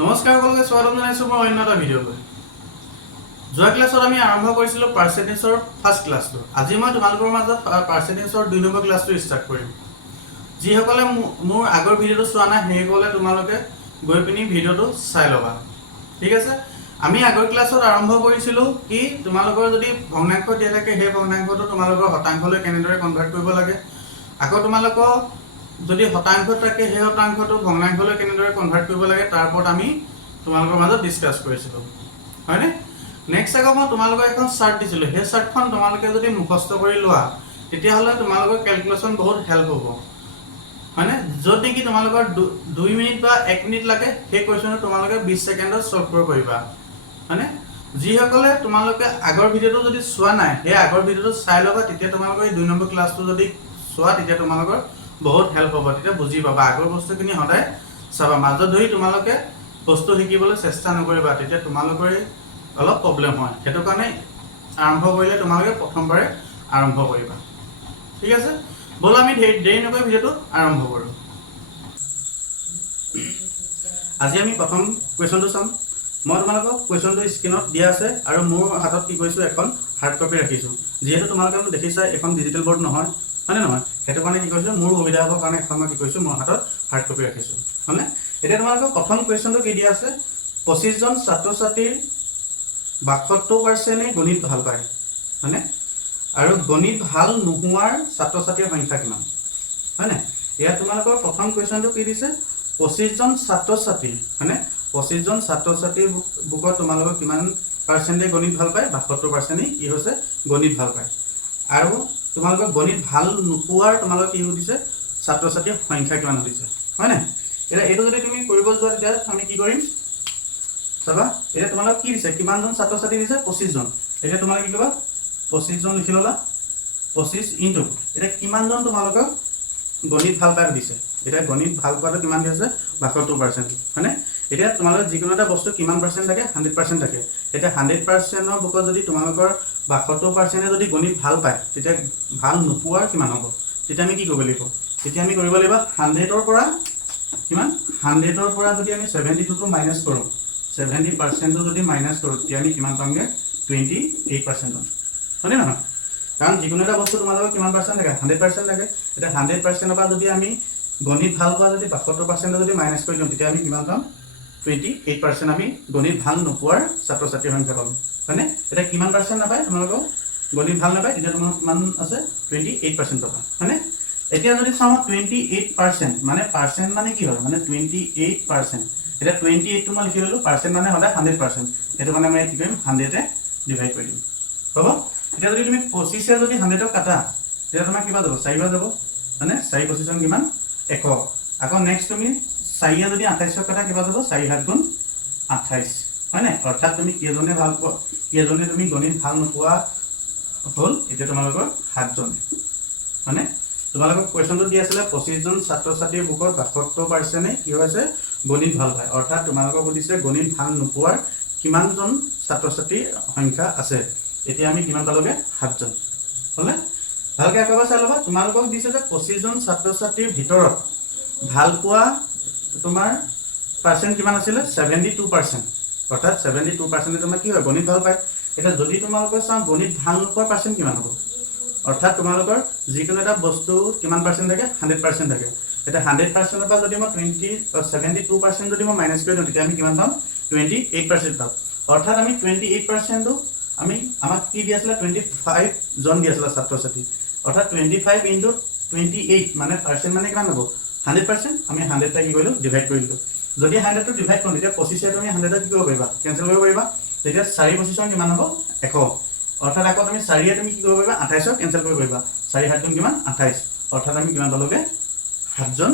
নমস্কাৰ সকলোকে স্বাগতম জনাইছোঁ মই অন্য এটা ভিডিঅ'লৈ। যোৱা ক্লাছত আমি আৰম্ভ কৰিছিলোঁ পাৰ্চেণ্টেজৰ ফাৰ্ষ্ট ক্লাছটো। আজি মই তোমালোকৰ মাজত পাৰ্চেণ্টেজৰ 2 নম্বৰ ক্লাছটো ষ্টাৰ্ট কৰিম। যিসকলে মোৰ আগৰ ভিডিঅ'টো চোৱা নাই সেইসকলে তোমালোকে গৈ পিনি ভিডিঅ'টো চাই ল'বা, ঠিক আছে। আমি আগৰ ক্লাছত আৰম্ভ কৰিছিলোঁ কি তোমালোকৰ যদি ভগ্নাংশ দিয়া থাকে সেই ভগ্নাংশটো তোমালোকৰ শতাংশলৈ কেনেদৰে কনভাৰ্ট কৰিব লাগে, আকৌ তোমালোকৰ যদি শতাংশ থাকে সেই শতাংশটো ভগ্নাংশলৈ কেনেদৰে কনভাৰ্ট কৰিব লাগে তাৰ ওপৰত আমি তোমালোকৰ মাজত ডিছকাছ কৰিছিলোঁ, হয়নে? নেক্সট আকৌ মই তোমালোকক এখন চাৰ্ট দিছিলোঁ। সেই চাৰ্টখন তোমালোকে যদি মুখস্থ কৰি লোৱা তেতিয়াহ'লে তোমালোকৰ কেলকুলেশ্যন বহুত হেল্প হ'ব, হয়নে? য'ত নেকি তোমালোকৰ 2 মিনিট বা 1 মিনিট লাগে সেই কুৱেশ্যনটো তোমালোকে 20 ছেকেণ্ডত ছল্ভ কৰিব পাৰিবা, হয়নে? যিসকলে তোমালোকে আগৰ ভিডিঅ'টো যদি চোৱা নাই সেই আগৰ ভিডিঅ'টো চাই ল'বা, তেতিয়া তোমালোকৰ এই 2 নম্বৰ ক্লাছটো যদি চোৱা তেতিয়া তোমালোকৰ বহুত হেল্প হ'ব, তেতিয়া বুজি পাবা। আগৰ বস্তুখিনি সদায় চাবা, মাজত ধৰি তোমালোকে বস্তু শিকিবলৈ চেষ্টা নকৰিবা, তেতিয়া তোমালোকৰে অলপ প্ৰব্লেম হয়। সেইটো কাৰণে আৰম্ভ কৰিলে তোমালোকে প্ৰথমবাৰে আৰম্ভ কৰিবা, ঠিক আছে। ব'লা আমি দেৰি নকৰি ভিডিঅ'টো আৰম্ভ কৰোঁ। আজি আমি প্ৰথম কুৱেশ্যনটো চাম। মই তোমালোকক কুৱেশ্যনটো স্ক্ৰীনত দিয়া আছে আৰু মোৰ হাতত কি কৰিছোঁ, এখন হাৰ্ড কপি ৰাখিছোঁ। যিহেতু তোমালোকে দেখিছা এখন ডিজিটেল বৰ্ড নহয়, হয়নে নহয়? সেইটো কাৰণে কি কৰিছোঁ, মোৰ সুবিধা হ'বৰ কাৰণে এখন মই কি কৰিছোঁ, মোৰ হাতত হাৰ্ড কপি ৰাখিছোঁ, হয়নে? এতিয়া তোমালোকক প্ৰথম কুৱেশ্যনটো কি দিয়া আছে, 25 জন ছাত্ৰ ছাত্ৰীৰ 72% গণিত ভাল পায়, হয়নে? আৰু গণিত ভাল নোহোৱাৰ ছাত্ৰ ছাত্ৰীৰ সংখ্যা কিমান, হয়নে? ইয়াত তোমালোকৰ প্ৰথম কুৱেশ্যনটো কি দিছে, 25 জন ছাত্ৰ ছাত্ৰী, হয়নে? 25 জন ছাত্ৰ ছাত্ৰীৰ বুকত তোমালোকৰ কিমান পাৰ্চেণ্টে গণিত ভাল পায়, 72% কি হৈছে গণিত ভাল পায়। আৰু তোমালোকৰ গণিত ভাল নোপোৱাৰ তোমালোকৰ কি সুধিছে, ছাত্ৰ ছাত্ৰীৰ সংখ্যা কিমান সুধিছে, হয়নে? এতিয়া এইটো যদি তুমি কৰিব যোৱা তেতিয়া আমি কি কৰিম চাবা। এতিয়া তোমালোক কি দিছে, কিমানজন ছাত্ৰ ছাত্ৰী দিছে, 25 জন। এতিয়া তোমালোকে কি কৰিবা, 25 জন লিখি ল'লা, 25 ইনটু এতিয়া কিমানজন তোমালোকক গণিত ভাল পায় দিছে। এতিয়া গণিত ভাল পোৱাটো কিমান দি আছে, 72%, হয়নে? এতিয়া তোমালোকৰ যিকোনো এটা বস্তু কিমান পাৰ্চেণ্ট থাকে, 100% থাকে। এতিয়া 100%ৰ বুকত যদি তোমালোকৰ 72%-এ যদি গণিত ভাল পায় তেতিয়া ভাল নোপোৱাৰ কিমান হ'ব, তেতিয়া আমি কি কৰিব লাগিব, তেতিয়া আমি কৰিব লাগিব 100ৰ পৰা কিমান, 100ৰ পৰা যদি আমি 72টো মাইনাছ কৰোঁ, 70%টো যদি মাইনাছ কৰোঁ তেতিয়া আমি কিমান পামগৈ, 28% পাম, হয়নে নহয়? কাৰণ যিকোনো এটা বস্তু তোমালোকৰ কিমান পাৰ্চেণ্ট থাকে, 100% থাকে। এতিয়া 100%ৰ পৰা যদি আমি গণিত ভাল পোৱা যদি 72% যদি মাইনাছ কৰি দিওঁ তেতিয়া আমি কিমান পাম, 28% আমি গণিত ভাল নোপোৱাৰ ছাত্ৰ ছাত্ৰীৰ সংখ্যা পাম, হয়নে? এতিয়া কিমান পাৰ্চেণ্ট নাপায় তোমালোকক, গণিত ভাল নাপায়, তেতিয়া তোমালোকৰ কিমান আছে, 28% পাবা, হয়নে? এতিয়া যদি চাওঁ 28% মানে পাৰ্চেণ্ট মানে কি হয়, মানে 28%। এতিয়া 28টো মই লিখি ল'লোঁ, পাৰ্চেণ্ট মানে সদায় 100%, সেইটো কাৰণে মই কি কৰিম, 100-এ ডিভাইড কৰি দিম, হ'ব? এতিয়া যদি তুমি 25-এ যদি 100ক কাটা তেতিয়া তোমাৰ কিমান যাব, 4 যাব, হয়নে? 4 25 কিমান, 100। আকৌ নেক্সট তুমি 4-এ যদি 28ক কাটা কিমান যাব, 4 7 গুণ 28, হয়নে? অৰ্থাৎ তুমি কেইজনে ভাল পোৱা, কেইজনে তুমি গণিত ভাল নোপোৱা হ'ল, এতিয়া তোমালোকৰ 7জনে, হয়নে? তোমালোকক কুৱেশ্যনটো দি আছিলে 25 জন ছাত্ৰ ছাত্ৰীৰ বুকত 72%-এ কি হৈছে গণিত ভাল পায়। অৰ্থাৎ তোমালোকক সুধিছে গণিত ভাল নোপোৱাৰ কিমানজন ছাত্ৰ ছাত্ৰীৰ সংখ্যা আছে। এতিয়া আমি কিমান পালোগে, 7জন, হ'লে? ভালকৈ একেবাৰে চাই ল'বা। তোমালোকক দিছে যে 25 জন ছাত্ৰ ছাত্ৰীৰ ভিতৰত ভাল পোৱা তোমাৰ পাৰ্চেণ্ট কিমান আছিলে, 72%। অৰ্থাৎ 72%-এ তোমাৰ কি হয়, গণিত ভাল পায়। এতিয়া যদি তোমালোকে চাওঁ গণিত ভাল নোপোৱাৰ পাৰ্চেণ্ট কিমান হ'ব, অৰ্থাৎ তোমালোকৰ যিকোনো এটা বস্তু কিমান পাৰ্চেণ্ট থাকে, 100% থাকে। এতিয়া 100%-ৰ পৰা যদি মই 72% যদি মই মাইনাছ কৰি দিওঁ তেতিয়া আমি কিমান পাম, 28% পাম। অৰ্থাৎ আমি 28%টো আমি আমাক কি দি আছিলে, 25 জন দি আছিলে ছাত্ৰ ছাত্ৰী। অৰ্থাৎ 25 ইনটু 28 মানে পাৰ্চেণ্ট মানে কিমান হ'ব, 100%। আমি 100টা কি কৰিলোঁ, ডিভাইড কৰি দিলোঁ। যদি 100টো ডিভাইড কৰোঁ তেতিয়া 25-এ তুমি 100টা কি কৰিব পাৰিবা, কেঞ্চেল কৰিব পাৰিবা। তেতিয়া 4 25 কিমান হ'ব, 100। অৰ্থাৎ আকৌ তুমি 4-এ তুমি কি কৰিব পাৰিবা, 28ক কেঞ্চেল কৰিব পাৰিবা। 4 7 গুণ কিমান, 28। অৰ্থাৎ আমি কিমান পালোগে, 7জন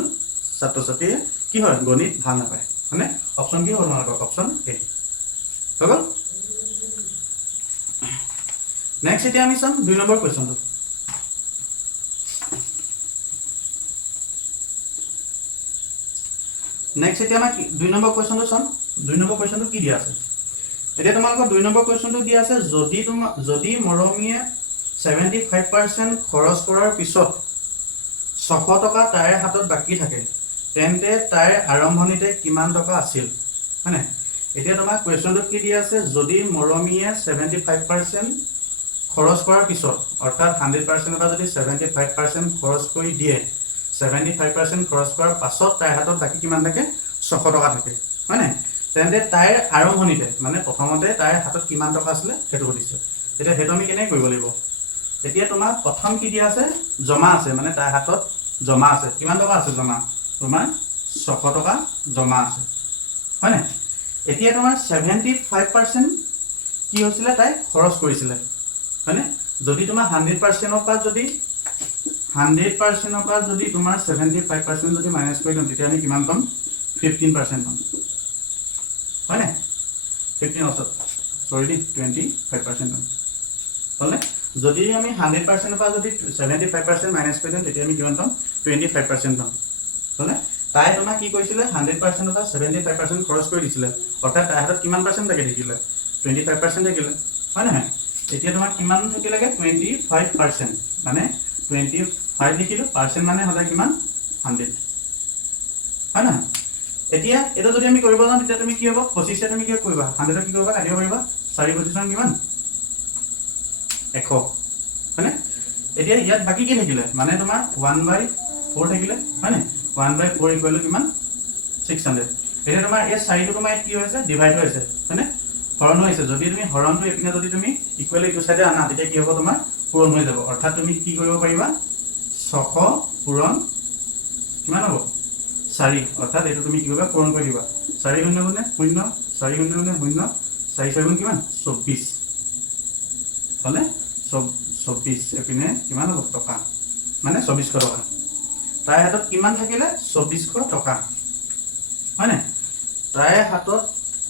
ছাত্ৰ ছাত্ৰীয়ে কি হয়, গণিত ভাল নাপায়, হয়নে? অপশ্যন কি হ'ব তোমালোকৰ, অপশ্যন এ হৈ গ'ল। নেক্সট এতিয়া আমি চাম 2 নম্বৰ কুৱেশ্যনটো। নেক্সট এতিয়া আমাক 2 নম্বৰ কুৱেশ্যনটো চাম। 2 নম্বৰ কুৱেশ্যনটো কি দিয়া আছে, এতিয়া তোমালোকৰ 2 নম্বৰ কুৱেশ্যনটো দিয়া আছে, যদি মৰমীয়ে 75% খৰচ কৰাৰ পিছত 600 টকা তাইৰ হাতত বাকী থাকে তেন্তে তাইৰ আৰম্ভণিতে কিমান টকা আছিল। হয়নে এতিয়া তোমাৰ কুৱেশ্যনটো কি দিয়া আছে যদি মৰমীয়ে 75% খৰচ কৰাৰ পিছত অৰ্থাৎ 100% পৰা যদি 75% খৰচ কৰি দিয়ে 75% খৰচ কৰাৰ পাছত তাইৰ হাতত বাকী কিমান থাকে 600 টকা থাকে হয়নে তেন্তে তাইৰ আৰম্ভণিতে মানে প্ৰথমতে তাইৰ হাতত কিমান টকা আছিলে সেইটো সুধিছে এতিয়া সেইটো আমি কেনেকৈ কৰিব লাগিব এতিয়া তোমাৰ প্ৰথম কি দিয়া আছে জমা আছে মানে তাইৰ হাতত জমা আছে কিমান টকা আছে জমা তোমাৰ 600 টকা জমা আছে হয়নে এতিয়া তোমাৰ 75% কি হৈছিলে তাই খৰচ কৰিছিলে হয়নে যদি তোমাৰ 100% পৰা যদি 100% পৰা যদি তোমাৰ 75% যদি মাইনাস কৰি দিওঁ তেতিয়া আমি কিমান পাম 15% পাম হয়নে 15 অসত সৰি 25% পাম হলে যদি আমি 100% পৰা যদি 75% মাইনাস কৰি দিওঁ তেতিয়া আমি কিমান পাম 25% পাম হলে তাই তোমাক কি কৈছিলে 100% পৰা 75% খৰচ কৰি দিছিলে অৰ্থাৎ তাই হাতত কিমান পাৰ্সেন্ট থাকে দেখিলে 25% থাকিলে হয় না এতিয়া তোমাক কিমান থাকিলেগে 25% মানে 25 লিখিলো পাৰ্সেন্ট মানে হলে কিমান 100 হয় না এতিয়া এটা যদি আমি কৰিব যাওঁ তেতিয়া তুমি কি হ'ব 25 তুমি কি কৰিবা 100 কি কৰিবা কাটিব পাৰিবা 4 পজিশন কিমান 100 হয়নে এতিয়া ইয়াত বাকি কি থাকিলে মানে তোমাৰ 1/4 থাকিলে হয়নে 1/4 ইকুৱেল টু কিমান 600 এতিয়া তোমাৰ এই 4টো তোমাৰ কি হৈছে ডিভাইড হৈছে হয়নে হৰণ হৈছে যদি তুমি হৰণটো এপিনে যদি তুমি ইকুৱেল ইটো সাইডে আনা তেতিয়া কি হ'ব তোমাৰ পূৰণ হৈ যাব অৰ্থাৎ তুমি কি কৰিব পাৰিবা 600 পূৰণ কিমান হ'ব 4 অৰ্থাৎ এটো তুমি কি কৰিবা পূৰণ কৰি দিবা 4 গুণ 0 4 গুণ 0 4 4 গুণ কিমান 24 হলে 24 এপিনে কিমান হ'ব টকা মানে 2400 টকা তাই হাতত কিমান থাকিলে 2400 টকা হয়নে তাই হাতত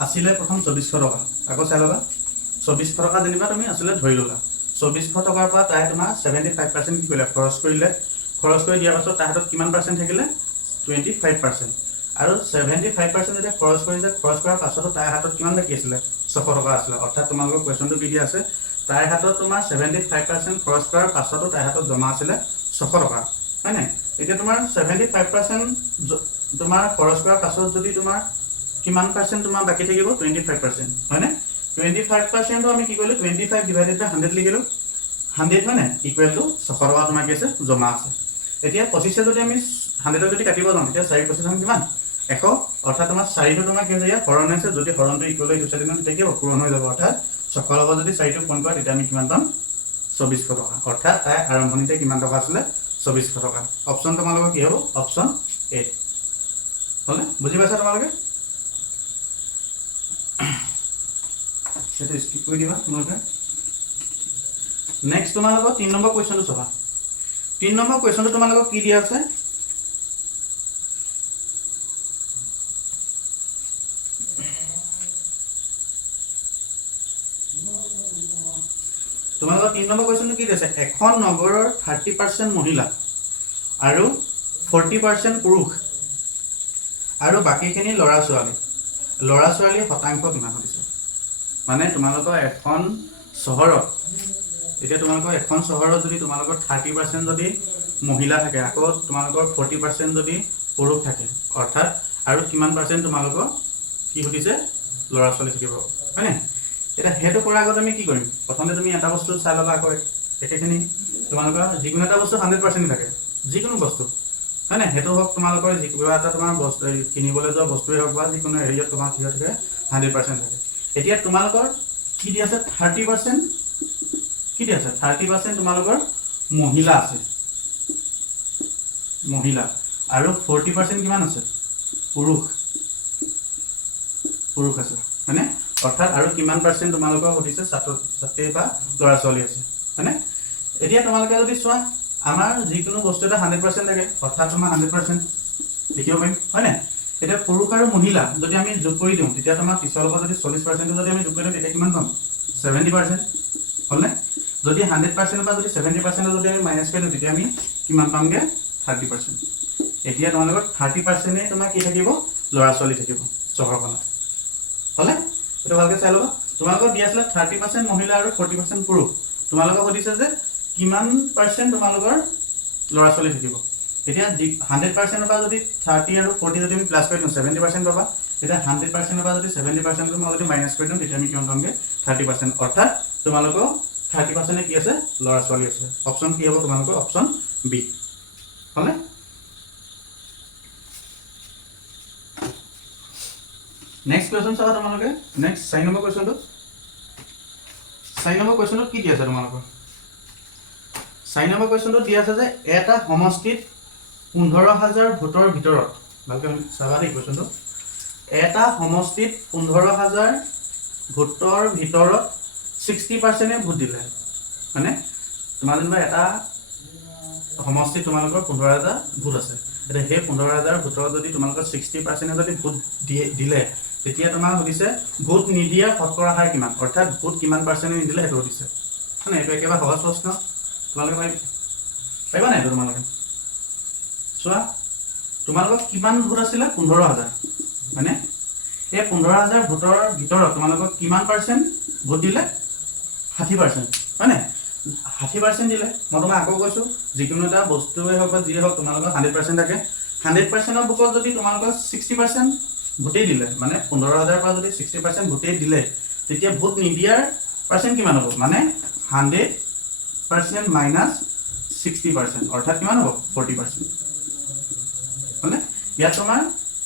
আছিলে প্ৰথম 2400 টকা আকৌ চাই লবা 2400 টকা যেনিবা তুমি আসলে ধৰি ললা 2400 টকাৰ পৰা তাই তোমাৰ 75% কি কৰিলে খৰচ কৰিলে খৰচ কৰি দিয়াৰ পাছত তাই হাতত কিমান পাৰ্সেন্ট থাকিলে 25% আৰু 75% যেতিয়া খৰচ কৰিছে খৰচ কৰাৰ পাছতো তাই হাতত কিমান বাকি আছিল 600 টকা আছিল অৰ্থাৎ তোমালোকৰ কোৱেশ্যনটো কি দিয়া আছে তাই হাতত তোমাৰ 75% খৰচ কৰাৰ পাছতো তাই হাতত জমা আছিল 600 টকা হয়নে এতিয়া তোমাৰ 75% তোমাৰ খৰচ কৰাৰ পাছত যদি তোমাৰ কিমান পাৰ্সেন্ট তোমাৰ বাকি থাকিব 25% হয়নে 25% আমি কি কৰিলো 25 ডিভাইডেড বাই 100 লিখিলো 100 হয়নে ইকুৱেল টু 600 টকা তোমাৰ কি আছে জমা আছে এতিয়া 25 যদি আমি 100 যদি কাটিব যাওঁ তেতিয়া 4 25 কিমান 100 অৰ্থাৎ তোমাৰ 4টো তোমাৰ কি হৈছে ইয়াত হৰণ হৈছে যদি হৰণটো ইকুৱেল হৈ গৈছে তেতিয়া কি হ'ব পূৰণ হৈ যাব অৰ্থাৎ 600 লগত যদি 4টো পূৰণ কৰা তেতিয়া আমি কিমান পাম 2400 টকা অৰ্থাৎ তাই আৰম্ভণিতে কিমান টকা আছিল 2400 টকা অপচন তোমালোকৰ কি হ'ব অপচন এ হলে বুজি পাইছা তোমালোকে সেটা স্কিপ কৰি দিবা তোমালোকে নেক্সট তোমালোকৰ 3 নম্বৰ কোৱেশ্যনটো চাবা 3 নম্বৰ কোৱেশ্যনটো তোমালোকক কি দিয়া আছে তোমালোকৰ 3 নম্বৰ কোৱেশ্যনটো কি দিছে এখন নগৰৰ 30% মহিলা আৰু 40% পুৰুষ আৰু বাকিখিনি ল'ৰা ছোৱালী শতাংশ কিমান হৈছে মানে তোমালোকৰ এখন চহৰত এতিয়া তোমালোকৰ এখন চহৰত যদি তোমালোকৰ 30% যদি মহিলা থাকে আকৌ তোমালোকৰ 40% যদি পুৰুষ থাকে অৰ্থাৎ আৰু কিমান পাৰ্সেন্ট তোমালোকৰ কি হতিছে ল'ৰা ছোৱালী থাকিব হয়নে এটা হেতু কৰাৰ আগত আমি কি কৰিম প্ৰথমতে তুমি এটা বস্তু চাই লবা আকৌ একেখিনি তোমালোকৰ যিকোনো এটা বস্তু 100% থাকে যিকোনো বস্তু হয়নে হেতু হক তোমালোকৰ যিকোনো এটা তোমাৰ বস্তু কিনিবলৈ যোৱা বস্তুই হক বা যিকোনো হেৰিয়ত তোমাৰ কি থাকে 100% থাকে এতিয়া তোমালোকৰ কি দি আছে 30% কি দি আছে 30% তোমালোকৰ মহিলা আছে মহিলা আৰু 40% কিমান আছে পুৰুষ আছে মানে অৰ্থাৎ আৰু কিমান পাৰ্সেন্ট তোমালোকৰ হতিছে ছাত্ৰ ছাত্ৰী বা ল'ৰা ছোৱালী আছে মানে এতিয়া তোমালোকে যদি চোৱা আমাৰ যিকোনো বস্তু এটা 100% থাকে অৰ্থাৎ তোমাৰ 100% দেখিব পাৰিম হয়নে এটা পুৰুষ আৰু মহিলা যদি আমি যোগ কৰি দিওঁ তেতিয়া তোমাৰ পিছৰ লগত যদি 40% যদি আমি যোগ কৰি দিওঁ তেতিয়া কিমান পাম 70% হলনে যদি 100% বা যদি 70% যদি আমি মাইনাস কৰি দিওঁ তেতিয়া আমি কিমান পামগে 30% এতিয়া তোমালোকৰ 30% এ তোমাৰ কি থাকিব ল'ৰা ছোৱালী থাকিব চহৰখনত হলে এটা ভালকে চাই লবা তোমালোকৰ দিয়া আছিল 30% মহিলা আৰু 40% পুৰুষ তোমালোকক হতিছে যে কিমান পাৰ্সেন্ট তোমালোকৰ ল'ৰা ছোৱালী থাকিব এতিয়া 100% পৰা যদি 30 আৰু 40 যদি আমি প্লাস কৰি দিওঁ 70% পাবা এতিয়া 100% পৰা যদি 70% মই যদি মাইনাছ কৰি দিওঁ তেতিয়া আমি কিমান পামগে 30%, অৰ্থাৎ তোমালোকৰ 30% কি আছে ল'ৰা ছোৱালী আছে। অপশ্যন কি হ'ব তোমালোকৰ অপশ্যন বি হ'লে। নেক্সট কুৱেশ্যন চাবা তোমালোকে। নেক্সট 4 নম্বৰ কুৱেশ্যনটো। 4 নম্বৰ কুৱেশ্যনটো কি দি আছে তোমালোকৰ? 4 নম্বৰ কুৱেশ্যনটো দি আছে যে এটা সমষ্টিত 15,000 ভোটৰ ভিতৰত, ভালকে চাবা দেই কুৱেশ্যনটো। এটা সমষ্টিত 15,000 ভোটৰ ভিতৰত 60% ভোট দিলে, মানে তোমাৰ যেনিবা এটা সমষ্টিত তোমালোকৰ 15,000 ভোট আছে। এতিয়া সেই 15,000 ভোটৰ যদি তোমালোকৰ 60% যদি ভোট দিলে, তেতিয়া তোমাক সুধিছে ভোট নিদিয়াৰ শতকৰা হাৰ কিমান, অৰ্থাৎ ভোট কিমান পাৰ্চেণ্ট নিদিলে সেইটো সুধিছে। মানে এইটো একেবাৰে সহজ প্ৰশ্ন, তোমালোকে পাৰিবা নাই এইটো? তোমালোকে চোৱা, তোমালোকৰ কিমান ভোট আছিলে 15,000, হয়নে? এই 15,000 ভোটৰ ভিতৰত তোমালোকক কিমান পাৰ্চেণ্ট ভোট দিলে? 60%, হয়নে? 60% দিলে। মই তোমাক আকৌ কৈছোঁ, যিকোনো এটা বস্তুৱে হওক বা যিয়ে হওক তোমালোকৰ 100% থাকে। 100%ৰ ভোটত যদি তোমালোকৰ 60% ভোটেই দিলে, মানে 15,000 পৰা যদি 60% ভোটেই দিলে, তেতিয়া ভোট নিদিয়াৰ পাৰ্চেণ্ট কিমান হ'ব? মানে 100% মাইনাছ 60%, অৰ্থাৎ কিমান হ'ব? 40%, হয়নে? ইয়াত তোমাৰ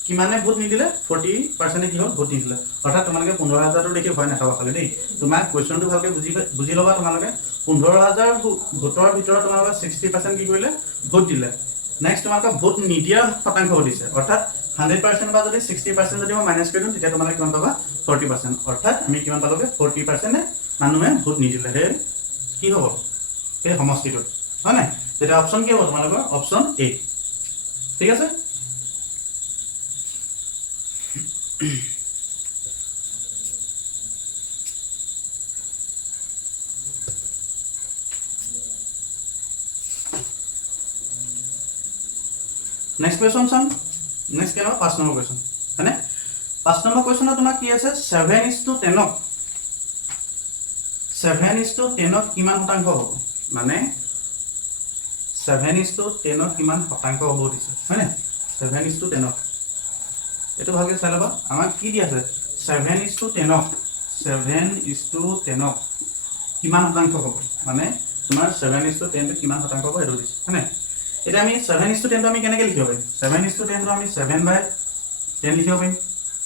কিমানে ভোট নিদিলে? 40% কি হ'ল? ভোট নিদিলে। অৰ্থাৎ তোমালোকে 15,000টো দেখি ভয় নাখাবা খালি দেই। তোমাক কুৱেশ্যনটো ভালকে বুজি ল'বা। তোমালোকে 15,000 ভোটৰ ভিতৰত তোমালোকে 60% কি কৰিলে? ভোট দিলে। নেক্সট তোমালোকে ভোট নিদিয়াৰ শতাংশ সুধিছে, অৰ্থাৎ 100% পৰা যদি 60% যদি মই মাইনাছ কৰি দিওঁ, তেতিয়া তোমালোকে কিমান পাবা? 40%, অৰ্থাৎ আমি কিমান পালোগে? 40% মানুহে ভোট নিদিলে সেই কি হ'ব? সেই সমষ্টিটোত, হয় নাই? তেতিয়া অপশ্যন কি হ'ব তোমালোকৰ? Option A. ঠিক আছে। নেক্সট কুৱেশ্যন চাম। নেক্সট কেনেকুৱা? 5 নম্বৰ কুৱেশ্যন, হয়নে? 5 নম্বৰ কুৱেশ্যনত তোমাক কি আছে? 7:10ক 7:10ক কিমান শতাংশ হ'ব? মানে 7:10ক কিমান শতাংশ হ'ব দিছে, হয়নে? 7:10ক এইটো ভালকে চাই ল'বা। আমাক কি দি আছে? 7:10ক 7:10ক কিমান শতাংশ হ'ব? মানে তোমাৰ 7:10টো কিমান শতাংশ হ'ব সেইটো দিছে, হয়নে? এতিয়া আমি 7:10টো আমি কেনেকৈ লিখিব পাৰিম? 7:10টো আমি 7/10 লিখিব পাৰিম,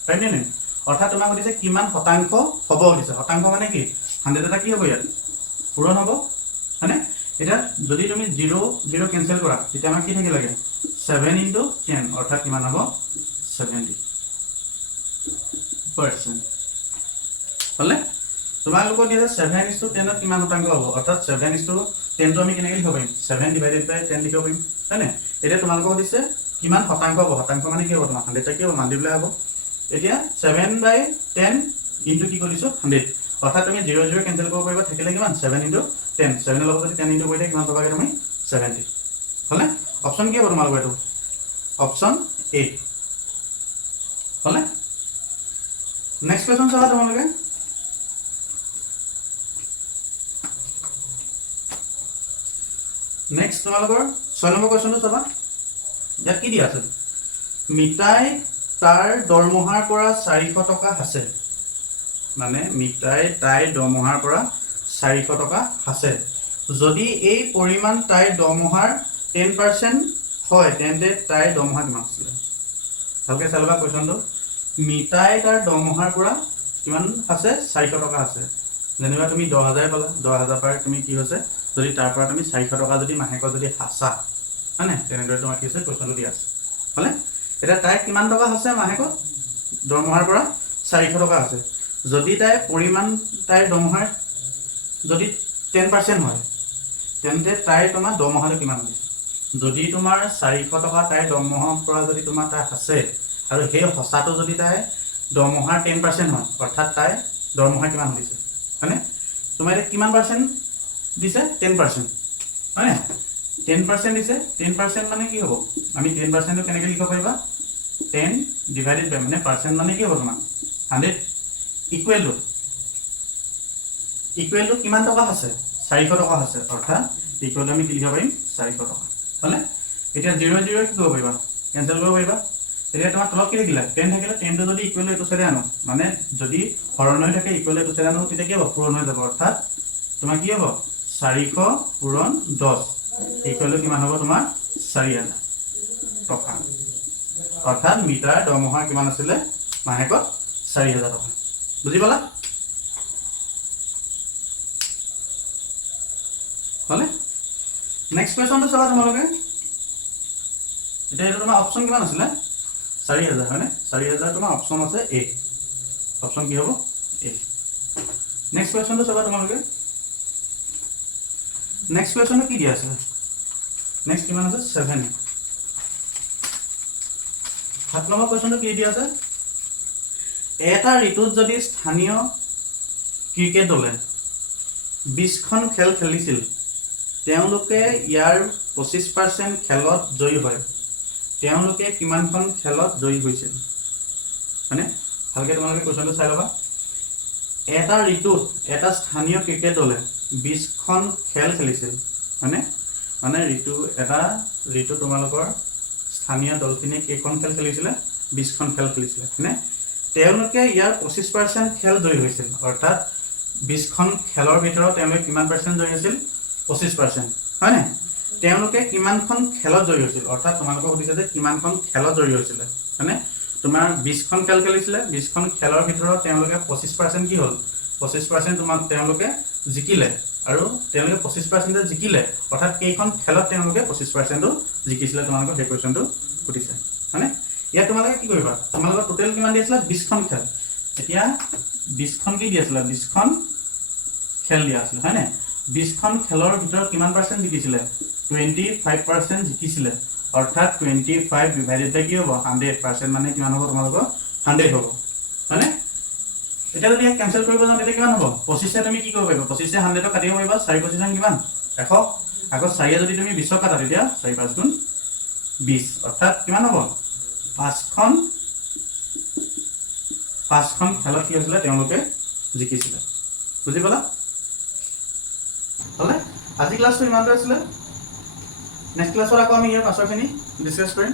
পাৰিম নে? অৰ্থাৎ তোমাক সুধিছে কিমান শতাংশ হ'ব সুধিছে। শতাংশ মানে কি? 100 এটা কি হ'ব ইয়াত? পূৰণ হ'ব, হয়নে? এতিয়া যদি তুমি 0 কেঞ্চেল কৰা, তেতিয়া আমাক কি থাকিব লাগে? 7 × 10, অৰ্থাৎ কিমান হ'ব? 70%, হ'লে? তোমালোকৰ কি আছে? 7:10ক কিমান শতাংশ হ'ব? অৰ্থাৎ 7:10টো আমি কেনেকৈ লিখিব পাৰিম? 7/10 লিখিব পাৰিম, হয়নে? এতিয়া তোমালোকক সুধিছে কিমান শতাংশ হ'ব? শতাংশ মানে কি হ'ব? তোমাৰ 100টা কি হ'ব? মাল্টিপ্লাই হ'ব। এতিয়া 7/10 ইনটু কি কৰিছোঁ? 100, অৰ্থাৎ তুমি 0 কেঞ্চেল কৰিব পাৰিবা, থাকিলে কিমান? 7 × 10, 7ৰ লগত যদি 10 ইনটু কৰি দিয়ে কিমান পাবাগে তুমি? 70, হ'লে? অপশ্যন কি হ'ব তোমালোকৰ এইটো? অপশ্যন এ, হ'লে? নেক্সট কুৱেশ্যন চাবা তোমালোকে। নেক্সট তোমালোকৰ 6 নম্বৰ কুৱেশ্যনটো চাবা। ইয়াত কি দিয়া আছে? মিতাই তাৰ দৰমহাৰ পৰা 400 টকা আছে, মানে মিতাই তাইৰ দৰমহাৰ পৰা 400 টকা আছে। যদি এই পৰিমাণ তাইৰ দৰমহাৰ 10% হয়, তেন্তে তাইৰ দৰমহা কিমান আছিলে? ভালকৈ চাই ল'বা কুৱেশ্যনটো। মিতাই তাৰ দৰমহাৰ পৰা কিমান আছে? 400 টকা আছে। যেনিবা তুমি 10,000 পালা, 10,000 পৰা তুমি কি হৈছে? যদি তাৰ পৰা তুমি 400 টকা যদি মাহেকত যদি সাঁচা, হয়নে? তেনেদৰে তোমাৰ কি আছে? কুৱেশ্যনটো দিয়া আছে, হ'লে? এতিয়া তাই কিমান টকা আছে মাহেকত? দৰমহাৰ পৰা 400 টকা আছে। যদি তাইৰ দৰমহাৰ যদি 10% হয়, তেন্তে তাইৰ তোমাৰ দৰমহাটো কিমান হৈছে? যদি তোমাৰ 400 টকা তাইৰ দৰমহাৰ পৰা যদি তোমাৰ তাই আছে, আৰু সেই সঁচাটো যদি তাইৰ দৰমহাৰ 10% হয়, অৰ্থাৎ তাইৰ দৰমহা কিমান হৈছে, হয়নে? তোমাৰ এতিয়া কিমান পাৰ্চেণ্ট দিছে? 10%, হয়নে? 10% দিছে। 10% মানে কি হ'ব? আমি 10%টো কেনেকৈ লিখিব পাৰিবা? 10/, মানে পাৰ্চেণ্ট মানে কি হ'ব তোমাৰ? 100 ইকুৱেল টু কিমান টকা আছে? 400 টকা আছে, অৰ্থাৎ ইকুৱেল টু আমি কি লিখিব পাৰিম? 400 টকা, হ'লে? এতিয়া 0 কি কৰিব পাৰিবা? কেঞ্চেল কৰিব পাৰিবা। এতিয়া তোমাৰ তলত কি থাকিলে 10 থাকিলে 10 টো যদি ইকুৱেল এইটো সাইডে আনো মানে যদি হৰণ হৈ থাকে ইকুৱেল এইটো সাইডে আনো তেতিয়া কি হ'ব পূৰণ হৈ যাব অৰ্থাৎ তোমাৰ কি হ'ব 400 পূৰণ 10 ইকুৱেল কিমান হ'ব তোমাৰ 4000 টকা অৰ্থাৎ মিটাৰ দৰমহা কিমান আছিল মাহেকত 4000 টকা বুজি পালা হলে নেক্সট কোৱেশ্চনটো চাবা তোমালোকে এতিয়া এটা তোমাৰ অপচন কিমান আছিল 4000 হয়নে 4000 তোমাৰ অপচন আছে এ অপচন কি হ'ব এ নেক্সট কোৱেশ্চনটো চাবা তোমালোকে নেক্সট কোৱেশ্চনটো কি দিয়া আছে নেক্সট কিমান আছে 7 7 নম্বৰ কোৱেশ্চনটো কি দিয়া আছে এটা ঋতুত যদি স্থানীয় ক্ৰিকেট দলে 20খন খেল খেলিছিল তেওঁলোকে ইয়াৰ 25% খেলত জয়ী হয় তেওঁলোকে কিমানখন খেলত জয়ী হৈছিল মানে ভালকে তোমালোকে কোৱেশ্চনটো চাই লবা এটা ঋতুত এটা স্থানীয় ক্ৰিকেট দলে 20খন খেল খেলিছিল মানে ঋতু তোমালোকৰ স্থানীয় দলখিনিয়ে কেইখন খেল খেলিছিল 20খন খেল খেলিছিল তেওঁলোকে ইয়াৰ 25% খেল জয়ী হৈছিল অৰ্থাৎ 20খন খেলৰ ভিতৰত তেওঁলোকে কিমান পাৰ্চেন্ট জয়ী হৈছিল 25% হয়নে তেওঁলোকে কিমানখন খেলত জয়ী হৈছিল অৰ্থাৎ তোমালোকক সুধিছে যে কিমানখন খেলত জয়ী হৈছিল তোমাৰ 20খন খেল খেলিছিল 20খন খেলৰ ভিতৰত তেওঁলোকে 25% কি হ'ল 25% তোমাক তেওঁলোকে জিকিলে আৰু তেওঁলোকে 25% জিকিলে অৰ্থাৎ কেইখন খেলত তেওঁলোকে 25% জিকিছিল তোমালোকক সেই কোৱেশ্চনটো সুধিছে হয়নে ইয়াত তোমালোকে কি কৰিবা তোমালোকৰ টোটাল কিমান দি আছিল 20খন খেল এতিয়া 20খন কি দি আছিল 20খন খেল দিয়া আছিল হয়নে 20খন খেলৰ ভিতৰত কিমান পাৰ্চেন্ট জিকিছিল 25% জিকিছিল অৰ্থাৎ 25 ডিভাইডেড বাই কি হ'ব 100% মানে কিমান হ'ব তোমালোকৰ 100 হ'ব হয়নে এটা যদি ক্যান্সেল কৰিব যাও তেতিয়া কিমান হ'ব 25 তুমি কি কৰিব পাৰিবা 25 100 কাটিব পাৰিবা 4 25 কিমান 100 আকৌ 4 যদি তুমি 20 কাটা তেতিয়া 4 5 গুণ 20 অৰ্থাৎ কিমান হ'ব 5খন খেলত কি হৈছিল তেওঁলোকে জিকিছিল বুজি পালা হলে আজি ক্লাসটো ইমানটো আছিল নেক্সট ক্লাসত আকৌ আমি ইয়াৰ পাছৰখিনি ডিসকাস কৰিম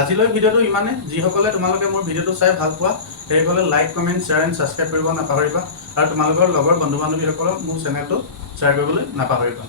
আজিলৈ ভিডিওটো ইমানে যিসকলে তোমালোকে মোৰ ভিডিওটো চাই ভাল পোৱা সেইসকলে like comment share and subscribe কৰিব নাপাহৰিবা আৰু তোমালোকৰ লগৰ বন্ধু বান্ধৱীসকলক মোৰ চেনেলটো শ্বেয়াৰ কৰিবলৈ নাপাহৰিবা